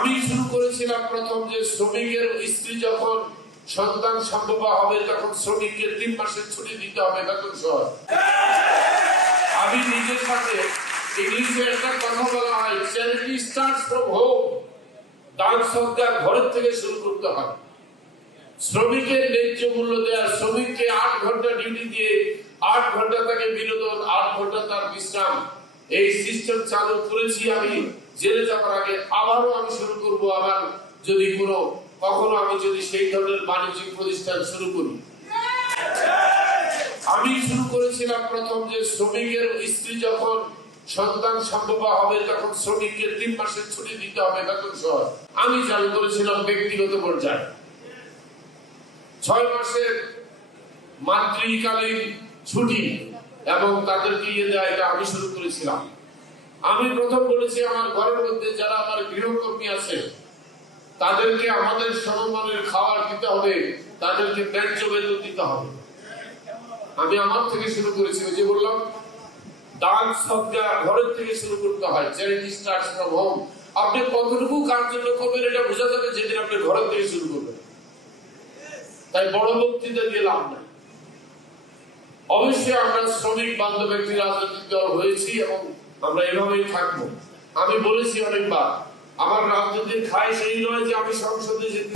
আমি শুরু করেছিলাম প্রথম যে শ্রমিকের স্ত্রী যখন সন্তান সম্ভবা হবে তখন শ্রমিককে 3 মাসের ছুটি দিতে হবে বেতন সহ। আমি নিজের সাথে ইংলিশে একটা কথা বলা হয়, চ্যারিটি স্টার্টস ফ্রম হোম। দান সৎকার ঘরের থেকে শুরু করতে হয়। শ্রমিকের ন্যায্য মূল্য দেওয়া, শ্রমিককে 8 ঘন্টা ডিউটি দিয়ে 8 ঘন্টা তাকে বিনোদন, 8 ঘন্টা তার বিশ্রাম, এই সিস্টেম চালু করেছি আমি জেলে যাওয়ার আগে। আবারও আমি শুরু করব, আবার যদি কখনো আমি যদি সেই ধরনের বাণিজ্যিক প্রতিষ্ঠান শুরু করি। আমি শুরু করেছিলাম প্রথম যে শ্রমিকের স্ত্রী যখন সন্তান সম্ভবা হবে তখন শ্রমিককে 3 মাসের ছুটি দিতে হবে বেতন সহ। আমি চালু করেছিলাম ব্যক্তিগত পর্যায়ে 6 মাসের মাতৃকালীন ছুটি এবং তাদেরকে দেওয়া, এটা আমি শুরু করেছিলাম। আমি প্রথম বলেছি আমার ঘরের মধ্যে যারা আমার গৃহকর্মী আছে তাদেরকে আমাদের সমমানের খাবার দিতে হবে, তাদেরকে ন্যায্য বেতন দিতে হবে। আমি আমার থেকে শুরু করেছি, যে বললাম দান সৎকার ঘরের থেকে শুরু করতে হয়। Charity starts from home. আপনি কতটুকু কার জন্য করবেন এটা বোঝা যাবে যেদিন আপনি ঘরের থেকে শুরু করবেন। তাই বড় বক্তৃতা দিয়ে লাভ নাই। অবশ্যই আমরা শ্রমিক বান্ধব একটি রাজনৈতিক দল হয়েছি এবং আমরা এভাবেই থাকবো। আমি বলেছি অনেকবার, আমার রাজনীতির খায় সেই নয় যে আমি সংসদে যেতে